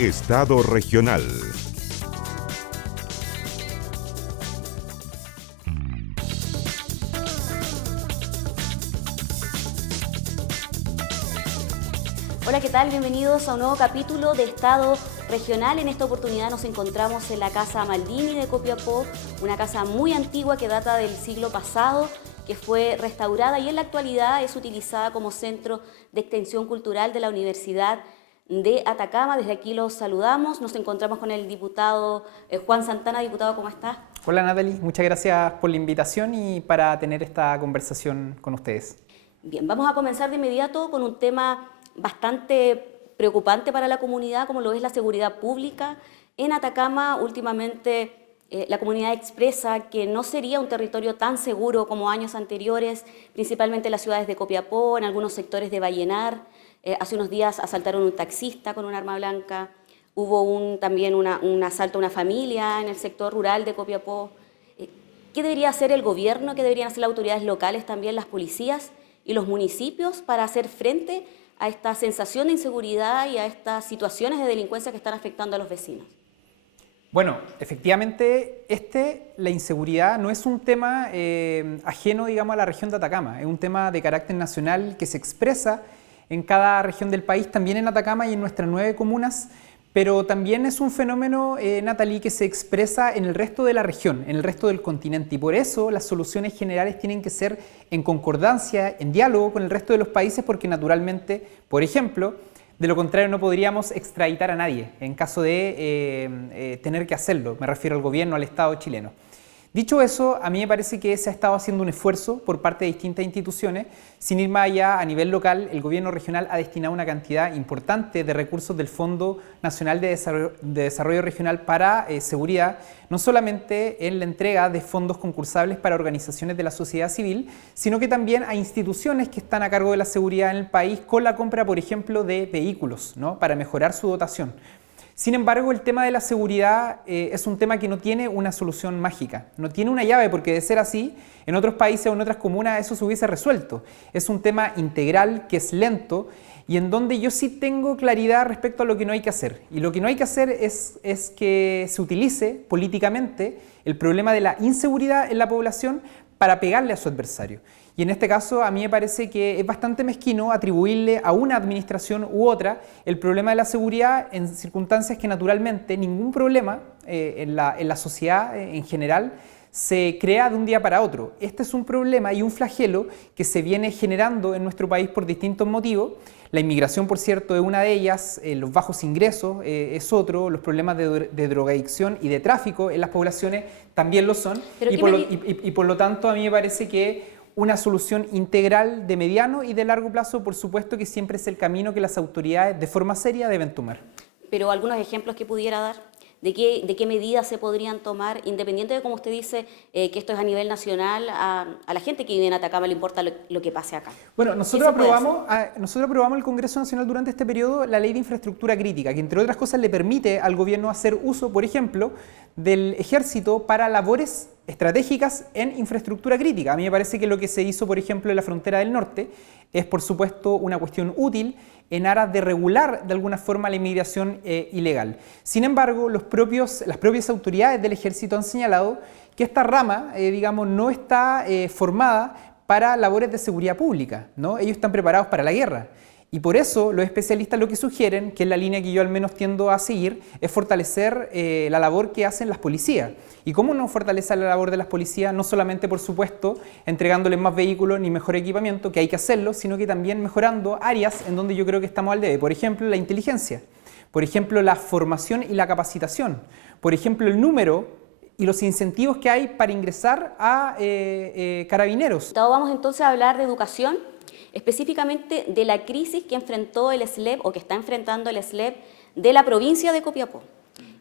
Estado regional. Hola, ¿qué tal? Bienvenidos a un nuevo capítulo de Estado regional. En esta oportunidad nos encontramos en la Casa Maldini de Copiapó, una casa muy antigua que data del siglo pasado, que fue restaurada y en la actualidad es utilizada como centro de extensión cultural de la Universidad de Atacama. Desde aquí los saludamos. Nos encontramos con el diputado Juan Santana. Diputado, ¿cómo está? Hola Natalie, muchas gracias por la invitación y para tener esta conversación con ustedes. Bien, vamos a comenzar de inmediato con un tema bastante preocupante para la comunidad, como lo es la seguridad pública. En Atacama, últimamente, la comunidad expresa que no sería un territorio tan seguro como años anteriores, principalmente en las ciudades de Copiapó, en algunos sectores de Vallenar. Hace unos días asaltaron a un taxista con un arma blanca. Hubo también un asalto a una familia en el sector rural de Copiapó. ¿Qué debería hacer el gobierno? ¿Qué deberían hacer las autoridades locales, también las policías y los municipios para hacer frente a esta sensación de inseguridad y a estas situaciones de delincuencia que están afectando a los vecinos? Bueno, efectivamente, la inseguridad no es un tema ajeno, digamos, a la región de Atacama. Es un tema de carácter nacional que se expresa en cada región del país, también en Atacama y en nuestras 9 comunas, pero también es un fenómeno, Natalie, que se expresa en el resto de la región, en el resto del continente, y por eso las soluciones generales tienen que ser en concordancia, en diálogo con el resto de los países, porque naturalmente, por ejemplo, de lo contrario no podríamos extraditar a nadie en caso de tener que hacerlo, me refiero al gobierno, al Estado chileno. Dicho eso, a mí me parece que se ha estado haciendo un esfuerzo por parte de distintas instituciones. Sin ir más allá, a nivel local, el gobierno regional ha destinado una cantidad importante de recursos del Fondo Nacional de Desarrollo Regional para seguridad, no solamente en la entrega de fondos concursables para organizaciones de la sociedad civil, sino que también a instituciones que están a cargo de la seguridad en el país con la compra, por ejemplo, de vehículos, ¿no?, para mejorar su dotación. Sin embargo, el tema de la seguridad es un tema que no tiene una solución mágica, no tiene una llave, porque de ser así, en otros países o en otras comunas eso se hubiese resuelto. Es un tema integral que es lento y en donde yo sí tengo claridad respecto a lo que no hay que hacer. Y lo que no hay que hacer es que se utilice políticamente el problema de la inseguridad en la población para pegarle a su adversario. Y en este caso a mí me parece que es bastante mezquino atribuirle a una administración u otra el problema de la seguridad en circunstancias que naturalmente ningún problema en la sociedad en general se crea de un día para otro. Este es un problema y un flagelo que se viene generando en nuestro país por distintos motivos. La inmigración, por cierto, es una de ellas, los bajos ingresos es otro, los problemas de drogadicción y de tráfico en las poblaciones también lo son. Y por lo tanto a mí me parece que una solución integral de mediano y de largo plazo, por supuesto que siempre es el camino que las autoridades de forma seria deben tomar. Pero algunos ejemplos que pudiera dar, ¿de qué medidas se podrían tomar, independiente de, como usted dice, que esto es a nivel nacional, a la gente que vive en Atacama le importa lo que pase acá? Bueno, nosotros aprobamos en el Congreso Nacional durante este periodo la Ley de Infraestructura Crítica, que entre otras cosas le permite al gobierno hacer uso, por ejemplo, del ejército para labores estratégicas en infraestructura crítica. A mí me parece que lo que se hizo, por ejemplo, en la frontera del norte es, por supuesto, una cuestión útil en aras de regular de alguna forma la inmigración ilegal. Sin embargo, las propias autoridades del ejército han señalado que esta rama, digamos, no está formada para labores de seguridad pública, ¿no? Ellos están preparados para la guerra. Y por eso los especialistas lo que sugieren, que es la línea que yo al menos tiendo a seguir, es fortalecer la labor que hacen las policías. ¿Y cómo no fortalecer la labor de las policías? No solamente, por supuesto, entregándoles más vehículos ni mejor equipamiento, que hay que hacerlo, sino que también mejorando áreas en donde yo creo que estamos al debe. Por ejemplo, la inteligencia. Por ejemplo, la formación y la capacitación. Por ejemplo, el número y los incentivos que hay para ingresar a carabineros. Vamos entonces a hablar de educación, específicamente de la crisis que enfrentó el SLEP o que está enfrentando el SLEP de la provincia de Copiapó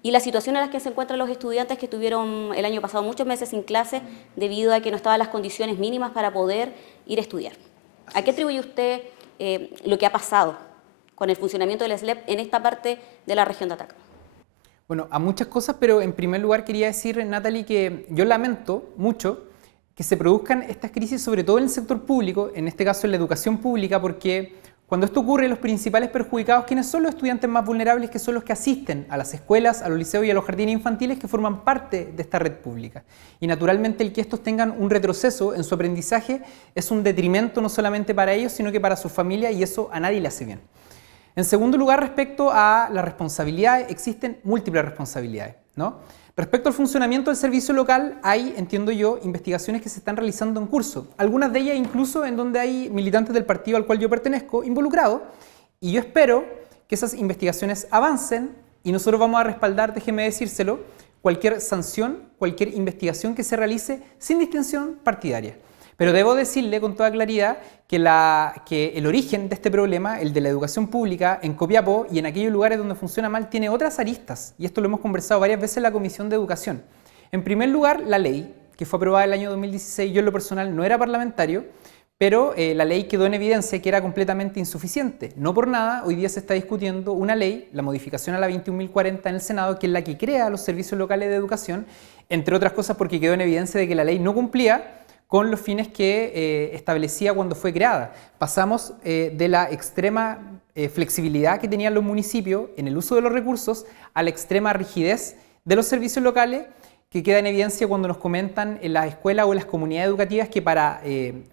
y la situación en la que se encuentran los estudiantes que estuvieron el año pasado muchos meses sin clase debido a que no estaban las condiciones mínimas para poder ir a estudiar. ¿A qué atribuye usted lo que ha pasado con el funcionamiento del SLEP en esta parte de la región de Atacama? Bueno, a muchas cosas, pero en primer lugar quería decir, Natalie, que yo lamento mucho que se produzcan estas crisis, sobre todo en el sector público, en este caso en la educación pública, porque Cuando esto ocurre, los principales perjudicados, ¿quiénes son los estudiantes más vulnerables? Que son los que asisten a las escuelas, a los liceos y a los jardines infantiles que forman parte de esta red pública. Y naturalmente el que estos tengan un retroceso en su aprendizaje es un detrimento no solamente para ellos, sino que para su familia, y eso a nadie le hace bien. En segundo lugar, respecto a las responsabilidades, existen múltiples responsabilidades, ¿no? Respecto al funcionamiento del servicio local, hay, entiendo yo, investigaciones que se están realizando en curso. Algunas de ellas incluso en donde hay militantes del partido al cual yo pertenezco involucrados. Y yo espero que esas investigaciones avancen y nosotros vamos a respaldar, déjeme decírselo, cualquier sanción, cualquier investigación que se realice sin distinción partidaria. Pero debo decirle con toda claridad que el origen de este problema, el de la educación pública en Copiapó y en aquellos lugares donde funciona mal, tiene otras aristas. Y esto lo hemos conversado varias veces en la Comisión de Educación. En primer lugar, la ley, que fue aprobada el año 2016. Yo en lo personal no era parlamentario, pero la ley quedó en evidencia que era completamente insuficiente. No por nada, hoy día se está discutiendo una ley, la modificación a la 21.040 en el Senado, que es la que crea los servicios locales de educación, entre otras cosas porque quedó en evidencia de que la ley no cumplía con los fines que establecía cuando fue creada. Pasamos de la extrema flexibilidad que tenían los municipios en el uso de los recursos a la extrema rigidez de los servicios locales, que queda en evidencia cuando nos comentan en las escuelas o en las comunidades educativas que para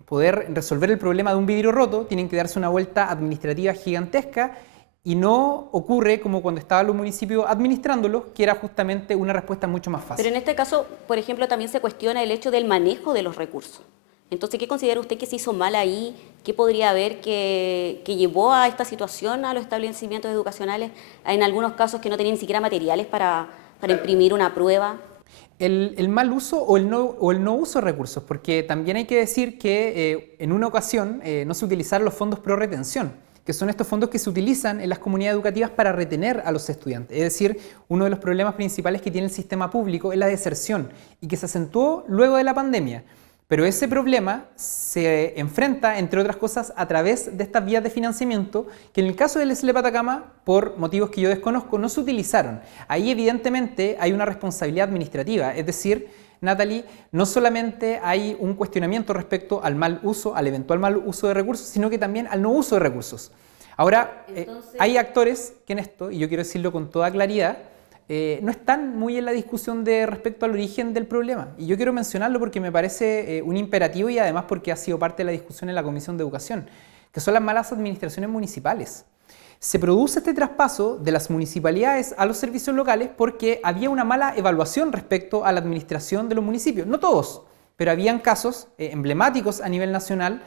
poder resolver el problema de un vidrio roto tienen que darse una vuelta administrativa gigantesca, y no ocurre como cuando estaban los municipios administrándolos, que era justamente una respuesta mucho más fácil. Pero en este caso, por ejemplo, también se cuestiona el hecho del manejo de los recursos. Entonces, ¿qué considera usted que se hizo mal ahí? ¿Qué podría haber que llevó a esta situación a los establecimientos educacionales, en algunos casos que no tenían ni siquiera materiales para imprimir una prueba? El mal uso o el no uso de recursos, porque también hay que decir que en una ocasión no se utilizaron los fondos pro retención, que son estos fondos que se utilizan en las comunidades educativas para retener a los estudiantes. Es decir, uno de los problemas principales que tiene el sistema público es la deserción, y que se acentuó luego de la pandemia. Pero ese problema se enfrenta, entre otras cosas, a través de estas vías de financiamiento que en el caso del SLEP Atacama, por motivos que yo desconozco, no se utilizaron. Ahí evidentemente hay una responsabilidad administrativa, es decir, Natalie, no solamente hay un cuestionamiento respecto al mal uso, al eventual mal uso de recursos, sino que también al no uso de recursos. Ahora, hay actores que en esto, y yo quiero decirlo con toda claridad, no están muy en la discusión respecto al origen del problema. Y yo quiero mencionarlo porque me parece un imperativo y además porque ha sido parte de la discusión en la Comisión de Educación, que son las malas administraciones municipales. Se produce este traspaso de las municipalidades a los servicios locales porque había una mala evaluación respecto a la administración de los municipios. No todos, pero habían casos emblemáticos a nivel nacional.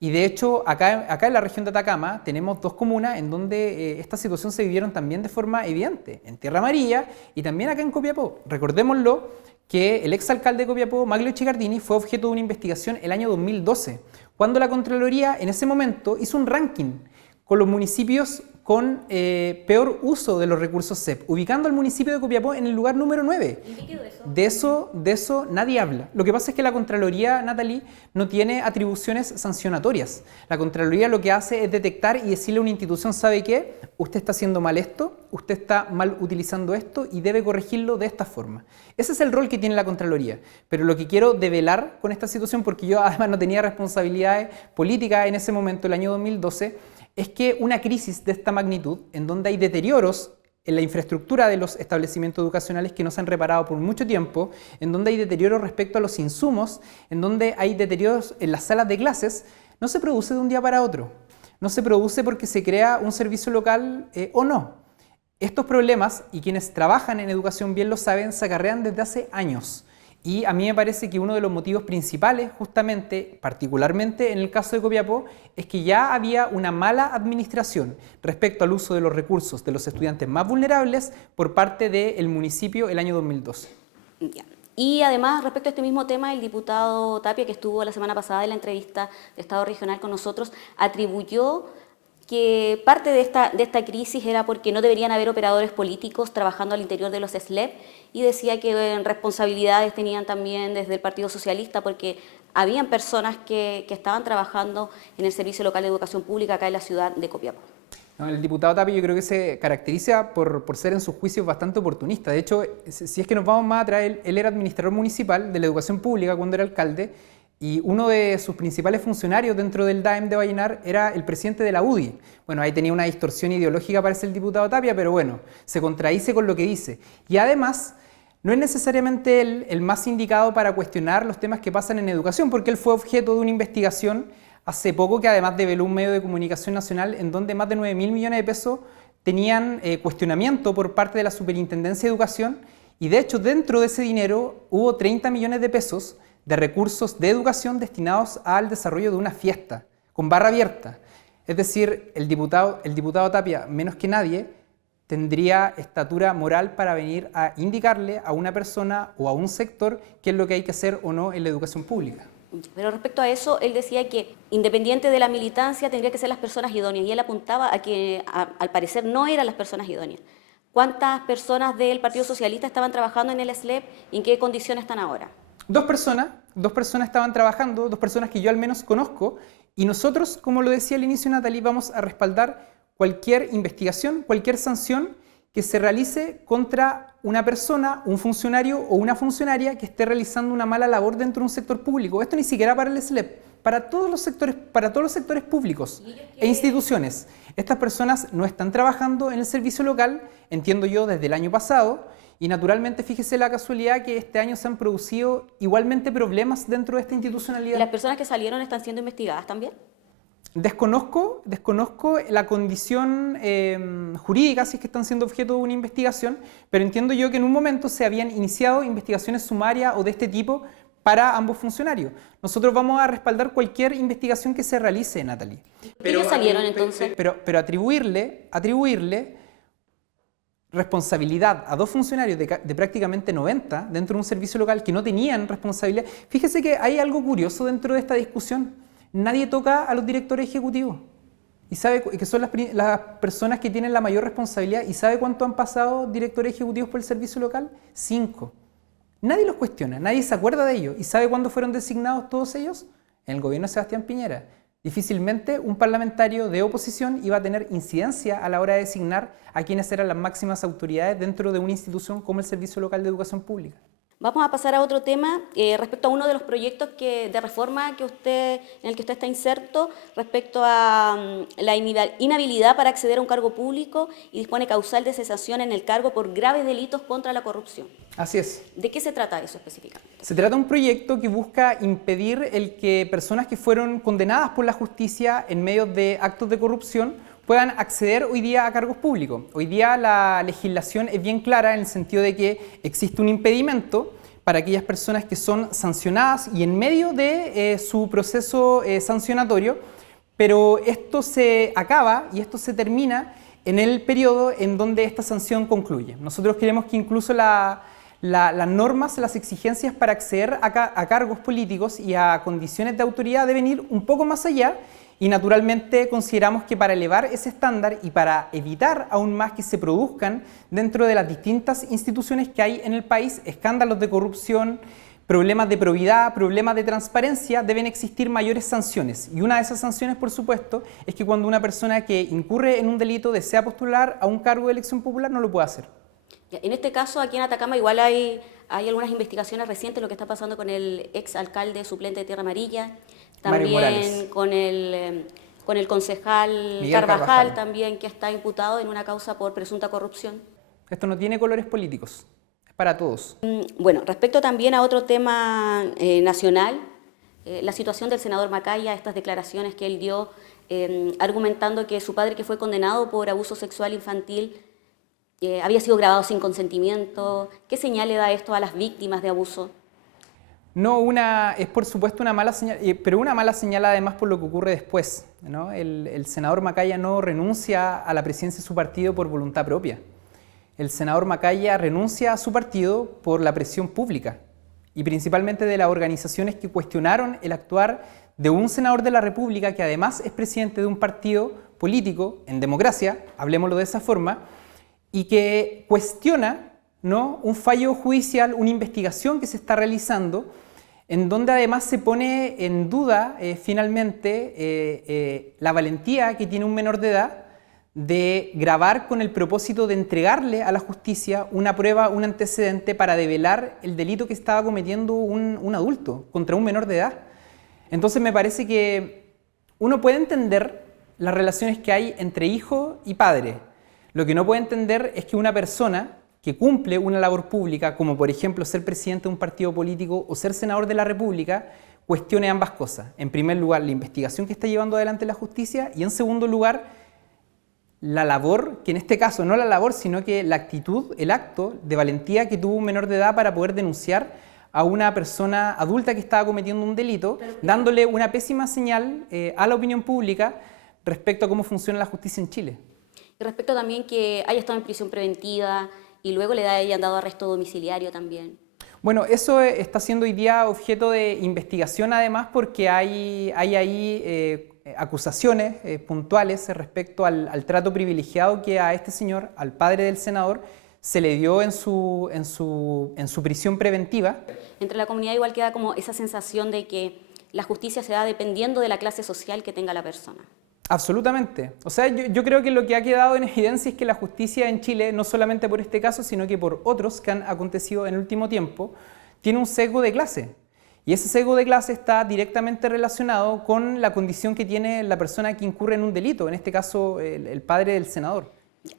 Y de hecho, acá en la región de Atacama tenemos dos comunas en donde esta situación se vivieron también de forma evidente, en Tierra Amarilla y también acá en Copiapó. Recordémoslo que el exalcalde de Copiapó, Maglio Chicardini, fue objeto de una investigación el año 2012, cuando la Contraloría en ese momento hizo un ranking con los municipios con peor uso de los recursos CEP, ubicando al municipio de Copiapó en el lugar número 9. ¿Y qué quedó eso? De eso nadie habla. Lo que pasa es que la Contraloría, Natalie, no tiene atribuciones sancionatorias. La Contraloría lo que hace es detectar y decirle a una institución, ¿sabe qué? Usted está haciendo mal esto, usted está mal utilizando esto y debe corregirlo de esta forma. Ese es el rol que tiene la Contraloría. Pero lo que quiero develar con esta situación, porque yo además no tenía responsabilidades políticas en ese momento, el año 2012, es que una crisis de esta magnitud, en donde hay deterioros en la infraestructura de los establecimientos educacionales que no se han reparado por mucho tiempo, en donde hay deterioros respecto a los insumos, en donde hay deterioros en las salas de clases, no se produce de un día para otro. No se produce porque se crea un servicio local o no. Estos problemas, y quienes trabajan en educación bien lo saben, se acarrean desde hace años. Y a mí me parece que uno de los motivos principales, justamente, particularmente en el caso de Copiapó, es que ya había una mala administración respecto al uso de los recursos de los estudiantes más vulnerables por parte del municipio el año 2012. Ya. Y además, respecto a este mismo tema, el diputado Tapia, que estuvo la semana pasada en la entrevista de Estado Regional con nosotros, atribuyó que parte de esta crisis era porque no deberían haber operadores políticos trabajando al interior de los SLEP, y decía que responsabilidades tenían también desde el Partido Socialista porque habían personas que estaban trabajando en el Servicio Local de Educación Pública acá en la ciudad de Copiapó. No, el diputado Tapia yo creo que se caracteriza por ser en sus juicios bastante oportunista. De hecho, si es que nos vamos más atrás, él era administrador municipal de la educación pública cuando era alcalde, y uno de sus principales funcionarios dentro del DAEM de Vallenar era el presidente de la UDI. Bueno, ahí tenía una distorsión ideológica, parece el diputado Tapia, pero bueno, se contradice con lo que dice. Y además, no es necesariamente él el más indicado para cuestionar los temas que pasan en educación, porque él fue objeto de una investigación hace poco que además develó un medio de comunicación nacional en donde más de 9.000 millones de pesos tenían cuestionamiento por parte de la Superintendencia de Educación, y de hecho dentro de ese dinero hubo 30 millones de pesos de recursos de educación destinados al desarrollo de una fiesta con barra abierta. Es decir, el diputado Tapia, menos que nadie, tendría estatura moral para venir a indicarle a una persona o a un sector qué es lo que hay que hacer o no en la educación pública. Pero respecto a eso, él decía que independiente de la militancia tendría que ser las personas idóneas, y él apuntaba a que al parecer no eran las personas idóneas. ¿Cuántas personas del Partido Socialista estaban trabajando en el SLEP y en qué condiciones están ahora? Dos personas estaban trabajando, dos personas que yo al menos conozco, y nosotros, como lo decía al inicio Natalie, vamos a respaldar cualquier investigación, cualquier sanción que se realice contra una persona, un funcionario o una funcionaria que esté realizando una mala labor dentro de un sector público. Esto ni siquiera para el SLEP, para todos los sectores públicos e instituciones. Estas personas no están trabajando en el servicio local, entiendo yo, desde el año pasado, y naturalmente fíjese la casualidad que este año se han producido igualmente problemas dentro de esta institucionalidad. ¿Y las personas que salieron están siendo investigadas también? Desconozco la condición jurídica, si es que están siendo objeto de una investigación, pero entiendo yo que en un momento se habían iniciado investigaciones sumarias o de este tipo para ambos funcionarios. Nosotros vamos a respaldar cualquier investigación que se realice, Natalie. ¿Ellos salieron entonces? Pero atribuirle responsabilidad a dos funcionarios de prácticamente 90 dentro de un servicio local que no tenían responsabilidad. Fíjese que hay algo curioso dentro de esta discusión. Nadie toca a los directores ejecutivos y sabe que son las personas que tienen la mayor responsabilidad. ¿Y sabe cuánto han pasado directores ejecutivos por el servicio local? 5. Nadie los cuestiona, nadie se acuerda de ellos. ¿Y sabe cuándo fueron designados todos ellos? En el gobierno de Sebastián Piñera. Difícilmente un parlamentario de oposición iba a tener incidencia a la hora de designar a quienes eran las máximas autoridades dentro de una institución como el Servicio Local de Educación Pública. Vamos a pasar a otro tema respecto a uno de los proyectos de reforma en el que usted está inserto, respecto a la inhabilidad para acceder a un cargo público, y dispone causal de cesación en el cargo por graves delitos contra la corrupción. Así es. ¿De qué se trata eso específicamente? Se trata de un proyecto que busca impedir el que personas que fueron condenadas por la justicia en medio de actos de corrupción puedan acceder hoy día a cargos públicos. Hoy día la legislación es bien clara en el sentido de que existe un impedimento para aquellas personas que son sancionadas y en medio de su proceso sancionatorio, pero esto se acaba y esto se termina en el periodo en donde esta sanción concluye. Nosotros queremos que incluso las normas, las exigencias para acceder a cargos políticos y a condiciones de autoridad deben ir un poco más allá. Y naturalmente consideramos que para elevar ese estándar y para evitar aún más que se produzcan dentro de las distintas instituciones que hay en el país escándalos de corrupción, problemas de probidad, problemas de transparencia, deben existir mayores sanciones. Y una de esas sanciones, por supuesto, es que cuando una persona que incurre en un delito desea postular a un cargo de elección popular, no lo puede hacer. En este caso, aquí en Atacama, igual hay algunas investigaciones recientes, lo que está pasando con el ex alcalde suplente de Tierra Amarilla, también con el concejal Miguel Carvajal, también, que está imputado en una causa por presunta corrupción. Esto no tiene colores políticos, es para todos. Bueno, respecto también a otro tema nacional, la situación del senador Macaya, estas declaraciones que él dio argumentando que su padre, que fue condenado por abuso sexual infantil, había sido grabado sin consentimiento. ¿Qué señal le da esto a las víctimas de abuso? No, es por supuesto una mala señal, pero una mala señal además por lo que ocurre después, ¿no? El senador Macaya no renuncia a la presidencia de su partido por voluntad propia. El senador Macaya renuncia a su partido por la presión pública y principalmente de las organizaciones que cuestionaron el actuar de un senador de la República que además es presidente de un partido político en democracia, hablemoslo de esa forma, y que cuestiona, ¿no?, un fallo judicial, una investigación que se está realizando, en donde además se pone en duda finalmente la valentía que tiene un menor de edad de grabar con el propósito de entregarle a la justicia una prueba, un antecedente para develar el delito que estaba cometiendo un adulto contra un menor de edad. Entonces me parece que uno puede entender las relaciones que hay entre hijo y padre. Lo que no puede entender es que una persona que cumple una labor pública, como por ejemplo ser presidente de un partido político o ser senador de la República, cuestione ambas cosas. En primer lugar, la investigación que está llevando adelante la justicia y en segundo lugar, la labor, que en este caso no la labor, sino que la actitud, el acto de valentía que tuvo un menor de edad para poder denunciar a una persona adulta que estaba cometiendo un delito, dándole una pésima señal a la opinión pública respecto a cómo funciona la justicia en Chile. Y respecto también que haya estado en prisión preventiva y luego le hayan dado arresto domiciliario también. Bueno, eso está siendo hoy día objeto de investigación además porque hay ahí acusaciones puntuales respecto al trato privilegiado que a este señor, al padre del senador, se le dio en su prisión preventiva. Entre la comunidad igual queda como esa sensación de que la justicia se da dependiendo de la clase social que tenga la persona. Absolutamente. O sea, yo creo que lo que ha quedado en evidencia es que la justicia en Chile, no solamente por este caso, sino que por otros que han acontecido en el último tiempo, tiene un sesgo de clase. Y ese sesgo de clase está directamente relacionado con la condición que tiene la persona que incurre en un delito, en este caso el padre del senador.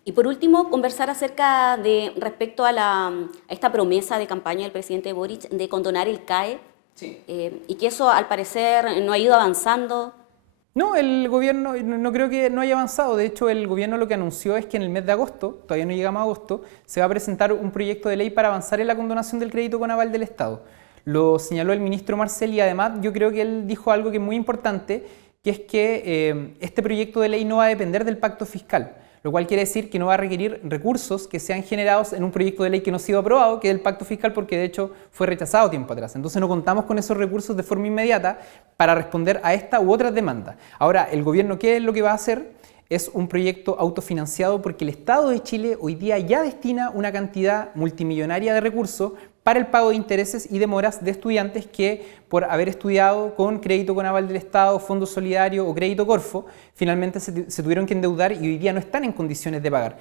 Y por último, conversar acerca de respecto a esta promesa de campaña del presidente Boric de condonar el CAE, Sí. Y que eso al parecer no ha ido avanzando. No, el gobierno no creo que no haya avanzado. De hecho, el gobierno lo que anunció es que en el mes de agosto, todavía no llegamos a agosto, se va a presentar un proyecto de ley para avanzar en la condonación del crédito con aval del Estado. Lo señaló el ministro Marcel y además yo creo que él dijo algo que es muy importante, que es que este proyecto de ley no va a depender del pacto fiscal, lo cual quiere decir que no va a requerir recursos que sean generados en un proyecto de ley que no ha sido aprobado, que es el pacto fiscal, porque de hecho fue rechazado tiempo atrás. Entonces no contamos con esos recursos de forma inmediata para responder a esta u otras demandas. Ahora, el gobierno, ¿qué es lo que va a hacer? Es un proyecto autofinanciado porque el Estado de Chile hoy día ya destina una cantidad multimillonaria de recursos para el pago de intereses y demoras de estudiantes que por haber estudiado con crédito con aval del Estado, Fondo Solidario o Crédito Corfo, finalmente se tuvieron que endeudar y hoy día no están en condiciones de pagar.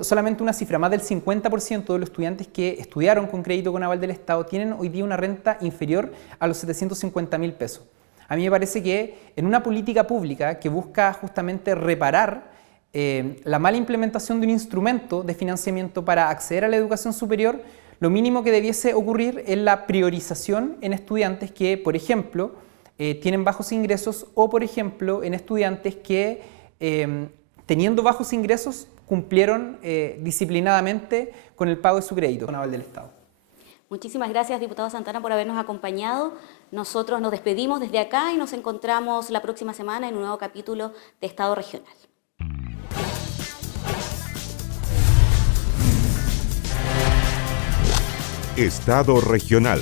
Solamente una cifra, más del 50% de los estudiantes que estudiaron con crédito con aval del Estado tienen hoy día una renta inferior a los 750.000 pesos. A mí me parece que en una política pública que busca justamente reparar la mala implementación de un instrumento de financiamiento para acceder a la educación superior, lo mínimo que debiese ocurrir es la priorización en estudiantes que, por ejemplo, tienen bajos ingresos o, por ejemplo, en estudiantes que, teniendo bajos ingresos, cumplieron disciplinadamente con el pago de su crédito con aval del Estado. Muchísimas gracias, diputado Santana, por habernos acompañado. Nosotros nos despedimos desde acá y nos encontramos la próxima semana en un nuevo capítulo de Estado Regional. Estado Regional.